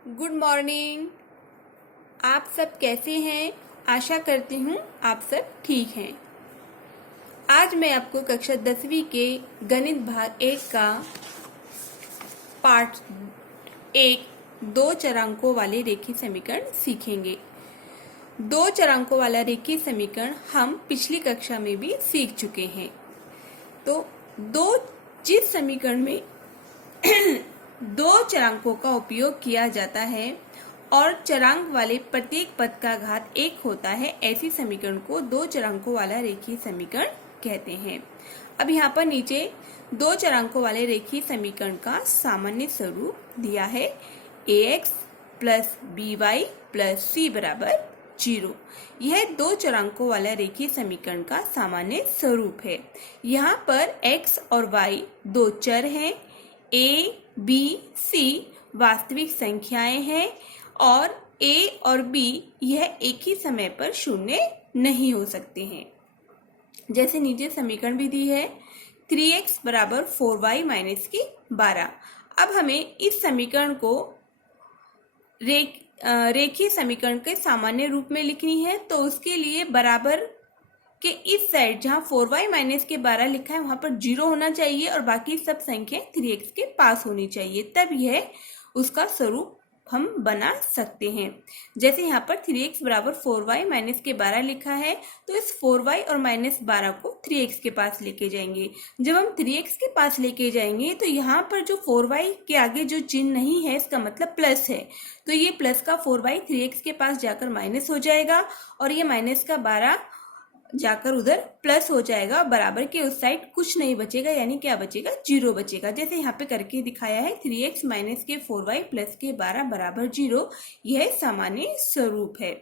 Good morning. आप सब कैसे हैं? आशा करती हूँ आप सब ठीक हैं। आज मैं आपको कक्षा 10वीं के गणित भाग 1 का पार्ट 1 दो चरांकों वाले रेखीय समीकरण सीखेंगे। दो चरांकों वाला रेखीय समीकरण हम पिछली कक्षा में भी सीख चुके हैं। तो जिस समीकरण में दो चरांकों का उपयोग किया जाता है और चरांक वाले प्रत्येक पद का घात 1 होता है, ऐसी समीकरण को दो चरांकों वाला रेखीय समीकरण कहते हैं। अब यहाँ पर नीचे दो चरांकों वाले रेखीय समीकरण का सामान्य स्वरूप दिया है ax plus by plus c बराबर 0। यह दो चरांकों वाला रेखीय समीकरण का सामान्य स्वरूप है। यहाँ पर x और y दो चर हैं, a, b, c वास्तविक संख्याएं हैं और a और b यह एक ही समय पर शून्य नहीं हो सकते हैं। जैसे नीचे समीकरण भी दी है 3x बराबर 4y माइनस की 12। अब हमें इस समीकरण को रेखीय समीकरण के सामान्य रूप में लिखनी है, तो उसके लिए बराबर के इस साइड जहां 4y माइनस के 12 लिखा है वहां पर 0 होना चाहिए और बाकी सब संख्या 3x के पास होनी चाहिए, तब यह उसका स्वरूप हम बना सकते हैं। जैसे यहाँ पर 3x बराबर 4y माइनस के 12 लिखा है, तो इस 4y और माइनस 12 को 3x के पास लेके जाएंगे। जब हम 3x के पास लेके जाएंगे तो यहाँ पर जो 4y के आगे जो चिन्ह नहीं है इसका मतलब प्लस है, तो ये प्लस का 4y 3x के पास जाकर माइनस हो जाएगा और ये माइनस का 12 जाकर उधर प्लस हो जाएगा। बराबर के उस साइड कुछ नहीं बचेगा, यानी क्या बचेगा? 0 बचेगा। जैसे यहाँ पे करके दिखाया है 3x माइनस के 4y प्लस के 12 बराबर 0, यह सामान्य स्वरूप है।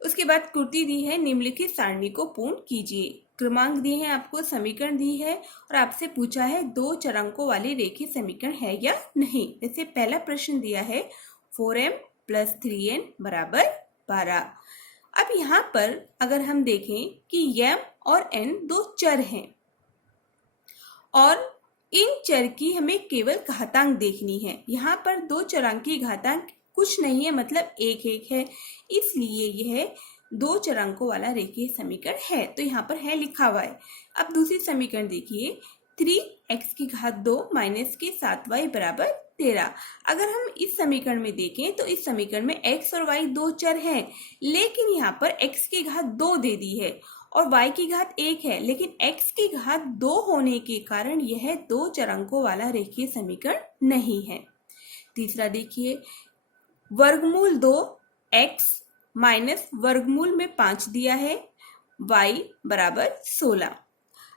उसके बाद कृति दी है निम्नलिखित सारणी को पूर्ण कीजिए। क्रमांक दिए हैं आपको, समीकरण दी है और आपसे पूछा है दो चरांकों वाले रेखीय समीकरण है या नहीं। जैसे पहला प्रश्न दिया है 4m प्लस 3n बराबर 12। अब यहाँ पर अगर हम देखें कि m और n दो चर हैं और इन चर की हमें केवल घातांक देखनी है। यहाँ पर दो चरांक की घातांक कुछ नहीं है, मतलब 1 है, इसलिए यह दो चरांकों वाला रेखीय समीकरण है। तो यहाँ पर है लिखा हुआ है। अब दूसरी समीकरण देखिए 3x की घात 2 माइनस के 7y बराबर 13। अगर हम इस समीकरण में देखें तो इस समीकरण में x और y दो चर हैं, लेकिन यहाँ पर x की घात 2 दे दी है और y की घात 1 है, लेकिन x की घात 2 होने के कारण यह दो चरांकों वाला रेखीय समीकरण नहीं है। तीसरा देखिए वर्गमूल 2 x माइनस वर्गमूल में 5 दिया है, y बराबर 16।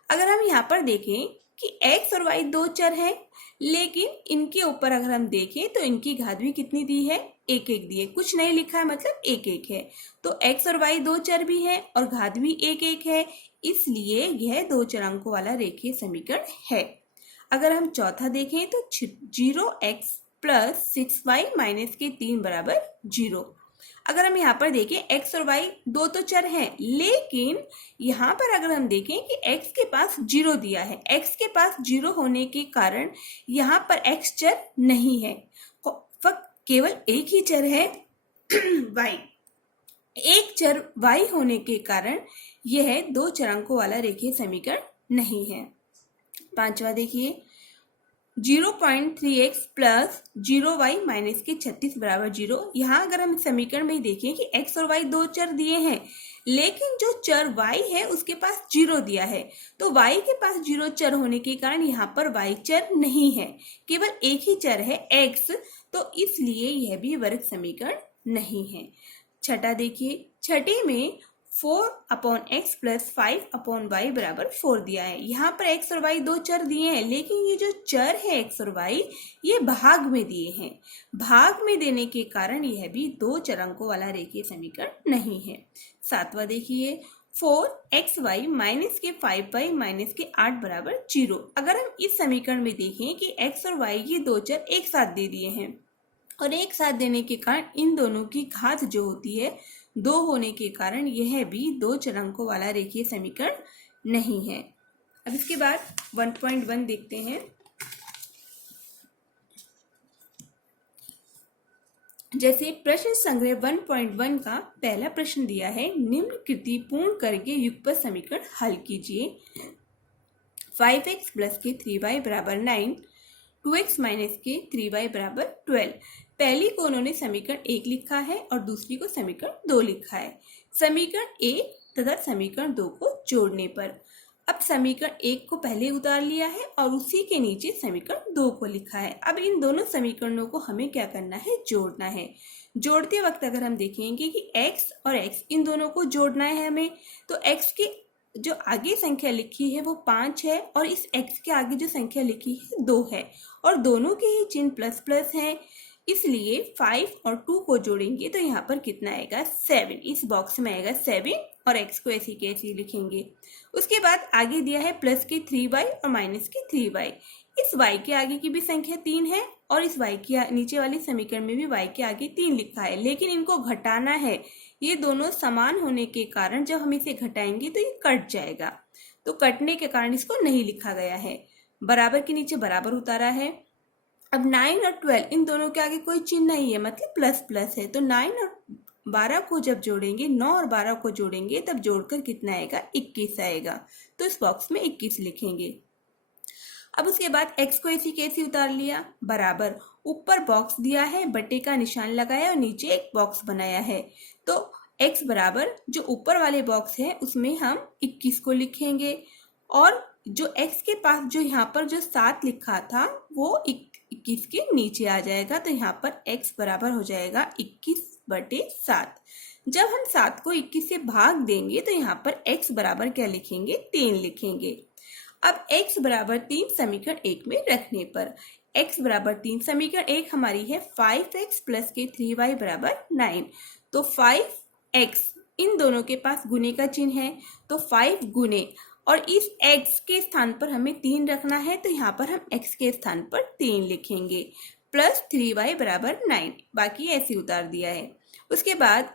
अगर हम यहाँ पर देखें कि x और y दो चर हैं, लेकिन इनके ऊपर अगर हम देखें तो इनकी घात भी कितनी दी है? 1 दी है, कुछ नहीं लिखा है, मतलब 1 है। तो x और y दो चर भी है और घात भी 1 है, इसलिए यह दो चरांकों वाला रेखीय समीकरण है। अगर हम चौथा देखें तो 0x प्लस 6y माइनस के 3 बराबर 0। अगर हम यहाँ पर देखें x और y दो तो चर हैं, लेकिन यहाँ पर अगर हम देखें कि x के पास 0 दिया है, x के पास 0 होने के कारण यहाँ पर x चर नहीं है, फक्त केवल एक ही चर है y। एक चर y होने के कारण यह दो चरांकों वाला रेखीय समीकरण नहीं है। पांचवा देखिए 0.3x प्लस 0y माइनस के 36 बराबर 0। यहाँ अगर हम समीकरण में देखें कि x और y दो चर दिए हैं, लेकिन जो चर y है उसके पास 0 दिया है, तो y के पास 0 चर होने के कारण यहाँ पर y चर नहीं है, केवल एक ही चर है x, तो इसलिए यह भी वर्ग समीकरण नहीं है। छठा देखिए, छठे में 4/x प्लस 5/y बराबर 4 दिया है। यहाँ पर x और y दो चर दिए हैं, लेकिन ये जो चर है x और y ये भाग में दिए हैं। भाग में देने के कारण यह भी दो चरांकों वाला रेखीय समीकरण नहीं है। सातवां देखिए 4xy माइनस के 5y माइनस के 8 बराबर 0। अगर हम इस समीकरण में देखें कि x और y ये दो चर एक साथ दे दिए हैं और एक साथ देने के कारण इन दोनों की घात जो होती है 2 होने के कारण यह भी दो चरांकों वाला रेखीय समीकरण नहीं है। अब इसके बाद 1.1 देखते हैं। जैसे प्रश्न संग्रह 1.1 का पहला प्रश्न दिया है, निम्न कृति पूर्ण करके युगपत समीकरण हल कीजिए। 5x प्लस के 3y बराबर 9, 2x माइनस के 3y बराबर 12। पहली को उन्होंने समीकरण 1 लिखा है और दूसरी को समीकरण 2 लिखा है। समीकरण 1 तथा समीकरण 2 को जोड़ने पर अब समीकरण 1 को पहले उतार लिया है और उसी के नीचे समीकरण 2 को लिखा है। अब इन दोनों समीकरणों को हमें क्या करना है, जोड़ना है। जोड़ते वक्त अगर हम देखेंगे कि x और x इन दोनों को जोड़ना है हमें, तो x के जो आगे संख्या लिखी है वो 5 है और इस x के आगे जो संख्या लिखी है 2 है और दोनों के ही चिन्ह प्लस प्लस है, इसलिए 5 और 2 को जोड़ेंगे तो यहाँ पर कितना आएगा, 7। इस बॉक्स में आएगा 7 और x को ऐसी के ऐसी लिखेंगे। उसके बाद आगे दिया है प्लस के 3y और माइनस के 3y। इस y के आगे की भी संख्या 3 है और इस y की नीचे वाली समीकरण में भी y के आगे 3 लिखा है, लेकिन इनको घटाना है। ये दोनों समान होने के कारण जब हम इसे घटाएंगे तो ये कट जाएगा, तो कटने के कारण इसको नहीं लिखा गया है। बराबर के नीचे बराबर उतारा है। अब 9 और 12 इन दोनों के आगे कोई चिन्ह नहीं है, मतलब प्लस प्लस है, तो 9 और 12 को जब जोड़ेंगे, 9 और 12 को जोड़ेंगे तब जोड़कर कितना आएगा, 21 आएगा। तो इस बॉक्स में 21 लिखेंगे। अब उसके बाद x को ऐसी कैसी उतार लिया, बराबर ऊपर बॉक्स दिया है, बटे का निशान लगाया और नीचे एक बॉक्स बनाया है। तो x बराबर जो ऊपर वाले बॉक्स है उसमें हम 21 को लिखेंगे और जो x के पास जो यहाँ पर जो 7 लिखा था वो 21 के नीचे आ जाएगा, तो यहाँ पर x बराबर हो जाएगा 21/7। जब हम 7 को 21 से भाग देंगे तो यहाँ पर x बराबर क्या लिखेंगे, 3 लिखेंगे। अब x बराबर 3 समीकरण 1 में रखने पर x बराबर 3 समीकरण 1 हमारी है 5x प्लस के 3y बराबर 9। तो 5x इन दोनों के पास गुने का चिन्ह है, तो 5 गुने और इस x के स्थान पर हमें 3 रखना है, तो यहाँ पर हम x के स्थान पर 3 लिखेंगे प्लस 3y बराबर 9, बाकी ऐसे उतार दिया है। उसके बाद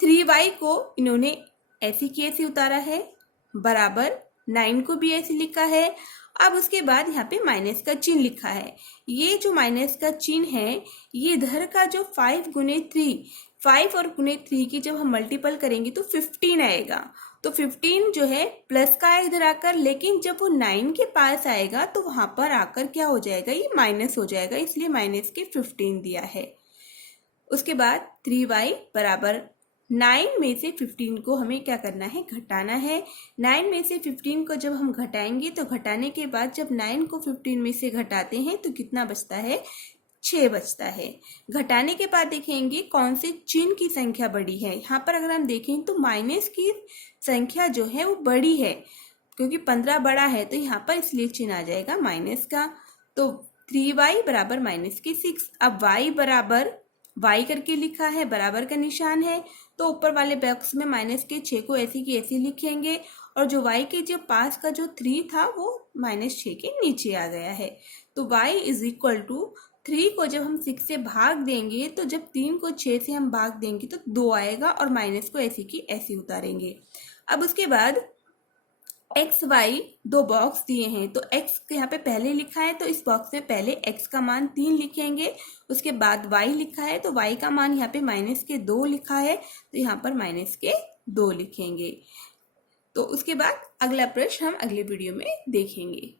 3y को इन्होंने ऐसी की ऐसी उतारा है, बराबर 9 को भी ऐसे लिखा है। अब उसके बाद यहाँ पे माइनस का चिन्ह लिखा है। ये जो माइनस का चिन्ह है ये इधर का जो 5 गुने 3, 5 और गुने 3 की जब हम मल्टीपल करेंगे तो 15 आएगा। तो 15 जो है प्लस का है इधर आकर, लेकिन जब वो 9 के पास आएगा तो वहां पर आकर क्या हो जाएगा, ये माइनस हो जाएगा, इसलिए माइनस के 15 दिया है। उसके बाद 3y बराबर 9 में से 15 को हमें क्या करना है, घटाना है। 9 में से 15 को जब हम घटाएंगे तो घटाने के बाद जब 9 को 15 में से घटाते हैं तो कितना बचता है, 6 बचता है। घटाने के बाद देखेंगे कौन से चिन्ह की संख्या बड़ी है। यहाँ पर अगर हम देखें तो माइनस की संख्या जो है वो बड़ी है, क्योंकि 15 बड़ा है तो यहाँ पर इसलिए चिन्ह आ जाएगा माइनस का। तो 3y बराबर माइनस के 6। अब y बराबर y करके लिखा है, बराबर का निशान है, तो ऊपर वाले बॉक्स में माइनस के 6 को ऐसी की ऐसी लिखेंगे और जो y के जो पास का जो 3 था वो -6 के नीचे आ गया है। तो y इज इक्वल टू 3 को जब हम 6 से भाग देंगे तो जब 3 को 6 से हम भाग देंगे तो 2 आएगा और माइनस को ऐसी की ऐसी उतारेंगे। अब उसके बाद एक्स वाई दो बॉक्स दिए हैं, तो एक्स यहाँ पे पहले लिखा है तो इस बॉक्स में पहले एक्स का मान 3 लिखेंगे। उसके बाद वाई लिखा है तो वाई का मान यहाँ पे -2 लिखा है तो यहाँ पर -2 लिखेंगे। तो उसके बाद अगला प्रश्न हम अगले वीडियो में देखेंगे।